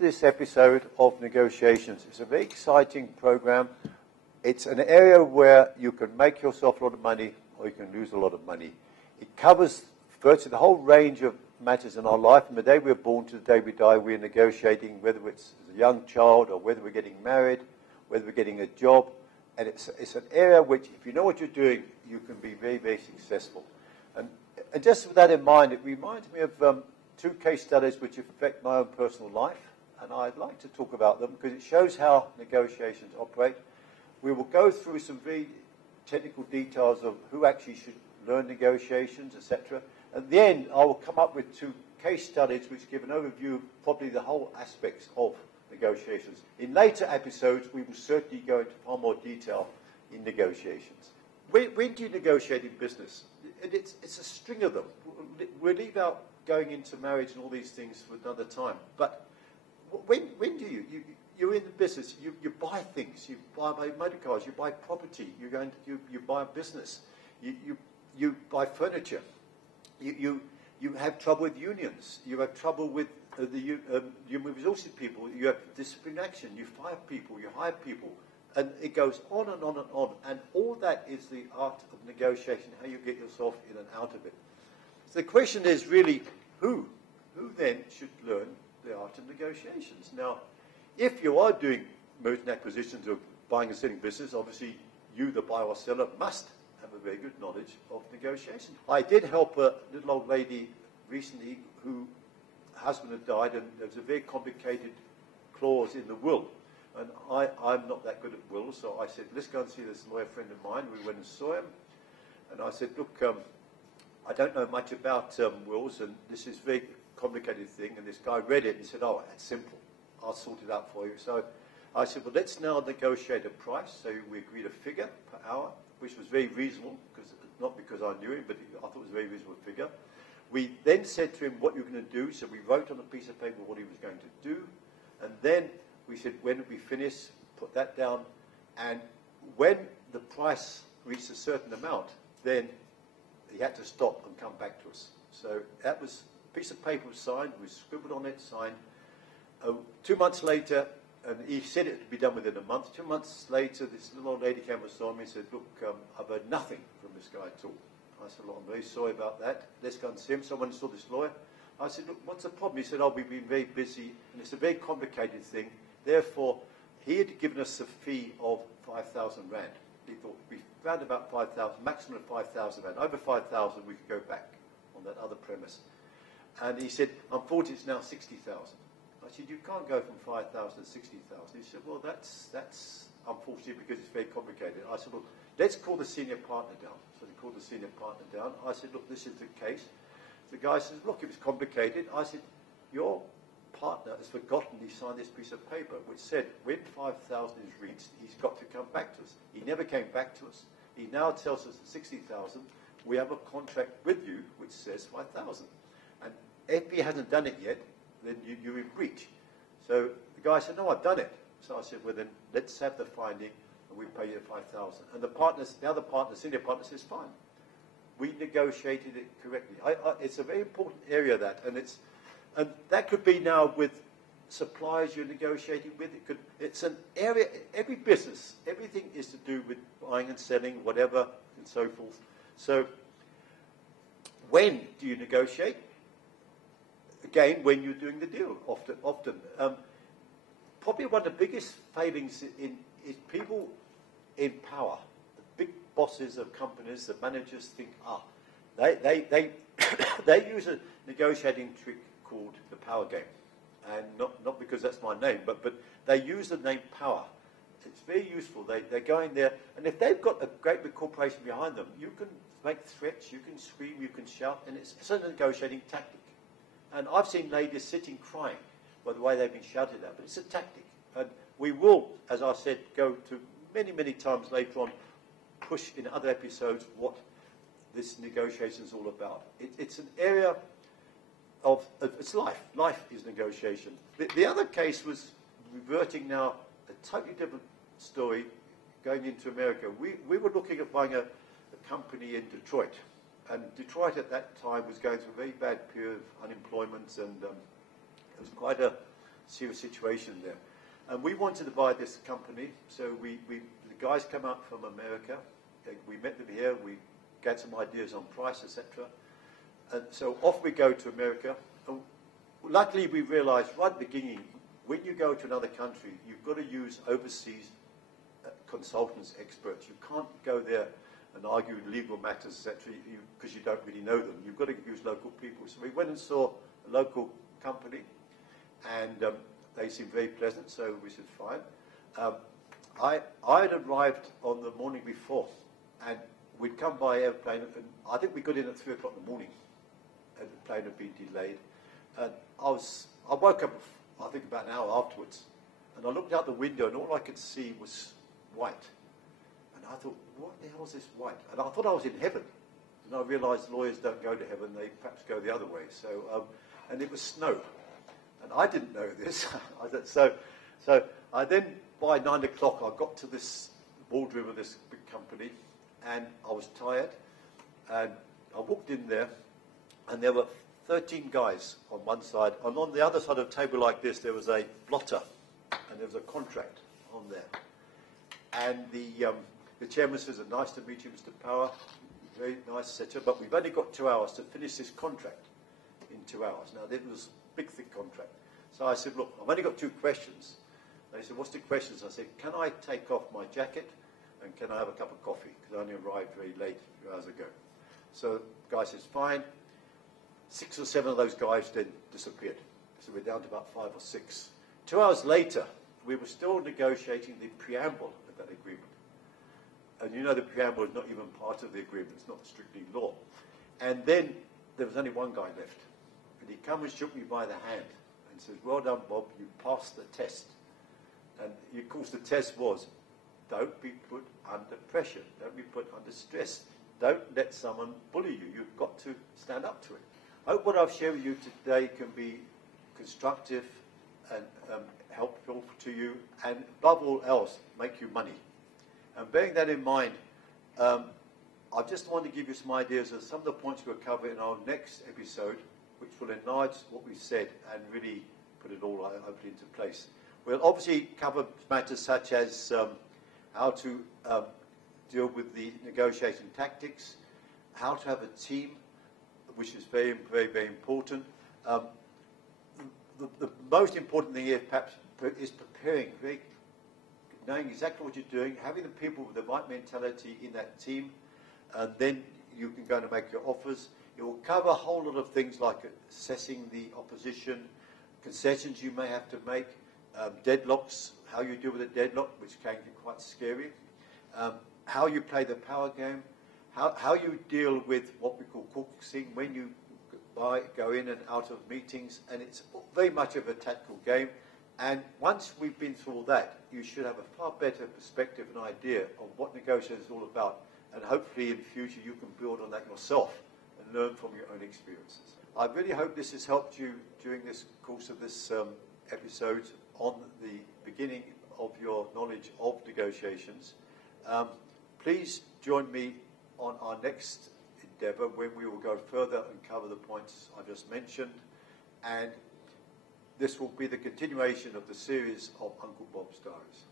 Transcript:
to this episode of Negotiations. It's a very exciting program. It's an area where you can make yourself a lot of money or you can lose a lot of money. It covers virtually the whole range of matters in our life. From the day we're born to the day we die, we're negotiating, whether it's as a young child or whether we're getting married, whether we're getting a job. And it's an area which, if you know what you're doing, you can be very, very successful. And just with that in mind, it reminds me of two case studies which affect my own personal life. And I'd like to talk about them because it shows how negotiations operate. We will go through some very technical details of who actually should learn negotiations, etc. At the end, I will come up with two case studies which give an overview of probably the whole aspects of negotiations. In later episodes, we will certainly go into far more detail in negotiations. When do you negotiate in business? It's a string of them. We'll leave out going into marriage and all these things for another time. But when do you? You're in the business. You buy things. You buy motor cars. You buy property. You buy a business. You buy furniture. You have trouble with unions. You have trouble with human resources people. You have disciplinary action. You fire people. You hire people. And it goes on and on and on. And all that is the art of negotiation, how you get yourself in and out of it. So the question is really, who then should learn the art of negotiations? Now, if you are doing mergers and acquisitions or buying and selling business, obviously you, the buyer or seller, must have a very good knowledge of negotiation. I did help a little old lady recently whose husband had died, and there was a very complicated clause in the will. And I'm not that good at wills, so I said, let's go and see this lawyer friend of mine. We went and saw him, and I said, look, I don't know much about wills, and this is a very complicated thing. And this guy read it and he said, oh, that's simple. I'll sort it out for you. So I said, well, let's now negotiate a price. So we agreed a figure per hour, which was very reasonable, not because I knew him, but I thought it was a very reasonable figure. We then said to him what you were going to do. So we wrote on a piece of paper what he was going to do. And then we said, when we finish, put that down. And when the price reached a certain amount, then he had to stop and come back to us. So that was a piece of paper was signed, we scribbled on it, signed. 2 months later, and he said it would be done within a month. 2 months later, this little old lady came and saw me and said, look, I've heard nothing from this guy at all. I said, well, I'm very sorry about that. Let's go and see him. So I went and saw this lawyer. I said, look, what's the problem? He said, oh, we've been very busy, and it's a very complicated thing. Therefore, he had given us a fee of 5,000 Rand. He thought we found about 5,000, maximum of 5,000 Rand. Over 5,000, we could go back on that other premise. And he said, unfortunately, it's now 60,000. I said, you can't go from 5,000 to 60,000. He said, well, that's unfortunate because it's very complicated. I said, well, let's call the senior partner down. So they called the senior partner down. I said, look, this is the case. The guy says, look, it was complicated. I said, your partner has forgotten he signed this piece of paper which said when 5,000 is reached, he's got to come back to us. He never came back to us. He now tells us at 60,000, we have a contract with you which says 5,000. And if he hasn't done it yet, then you're in breach. So the guy said, no, I've done it. So I said, well, then let's have the finding and we pay you 5,000. And the other partner, senior partner, says, fine. We negotiated it correctly. It's a very important area, that, and that could be now with suppliers you're negotiating with. It's an area, every business, everything is to do with buying and selling, whatever, and so forth. So when do you negotiate? Again, when you're doing the deal, often. Probably one of the biggest failings is people in power, the big bosses of companies, the managers think, they use a negotiating trick called the power game. And not because that's my name, but they use the name power. It's very useful. They go in there, and if they've got a great big corporation behind them, you can make threats, you can scream, you can shout, and it's a negotiating tactic. And I've seen ladies sitting crying by the way they've been shouted at, but it's a tactic. And we will, as I said, go to many, many times later on, push in other episodes what this negotiation is all about. It's an area of, it's life. Life is negotiation. The other case was reverting now, a totally different story, going into America. We were looking at buying a company in Detroit. And Detroit at that time was going through a very bad period of unemployment, and it was quite a serious situation there. And we wanted to buy this company, so the guys come out from America. We met them here. We got some ideas on price, etc. And so off we go to America. And luckily, we realized right at the beginning, when you go to another country, you've got to use overseas consultants, experts. You can't go there and argue legal matters, etc., because you don't really know them. You've got to use local people. So we went and saw a local company, and they seemed very pleasant, so we said, fine. I had arrived on the morning before, and we'd come by airplane, and I think we got in at 3 o'clock in the morning, and the plane had been delayed. And I woke up, I think, about an hour afterwards, and I looked out the window, and all I could see was white. And I thought, what the hell is this white? And I thought I was in heaven. And I realized lawyers don't go to heaven, they perhaps go the other way. So, and it was snow. And I didn't know this. So I then, by 9 o'clock, I got to this boardroom of this big company, and I was tired. And I walked in there, and there were 13 guys on one side. And on the other side of a table like this, there was a blotter, and there was a contract on there. And the chairman says, nice to meet you, Mr. Power. Very nice, etc. But we've only got 2 hours to finish this contract in 2 hours. Now, this was a big, thick contract. So I said, look, I've only got 2 questions. They said, what's the questions? I said, can I take off my jacket and can I have a cup of coffee? Because I only arrived very late, a few hours ago. So the guy says, fine. 6 or 7 of those guys then disappeared. So we're down to about 5 or 6. 2 hours later, we were still negotiating the preamble of that agreement. And you know the preamble is not even part of the agreement. It's not strictly law. And then there was only one guy left. And he came and shook me by the hand and says, well done, Bob, you passed the test. And of course the test was, don't be put under pressure. Don't be put under stress. Don't let someone bully you. You've got to stand up to it. I hope what I've shared with you today can be constructive and helpful to you, and above all else, make you money. And bearing that in mind, I just want to give you some ideas of some of the points we'll cover in our next episode, which will enlarge what we said and really put it all hopefully into place. We'll obviously cover matters such as how to deal with the negotiation tactics, how to have a team, which is very, very, very important. The most important thing here, perhaps, is preparing, knowing exactly what you're doing, having the people with the right mentality in that team, and then you can go and make your offers. It will cover a whole lot of things like assessing the opposition, concessions you may have to make, deadlocks, how you deal with a deadlock, which can be quite scary, how you play the power game, how you deal with what we call caucusing, when you go in and out of meetings, and it's very much of a tactical game. And once we've been through all that, you should have a far better perspective and idea of what negotiation is all about. And hopefully in the future you can build on that yourself and learn from your own experiences. I really hope this has helped you during this course of this episode on the beginning of your knowledge of negotiations. Please join me on our next endeavour when we will go further and cover the points I just mentioned. And this will be the continuation of the series of Uncle Bob's Diaries.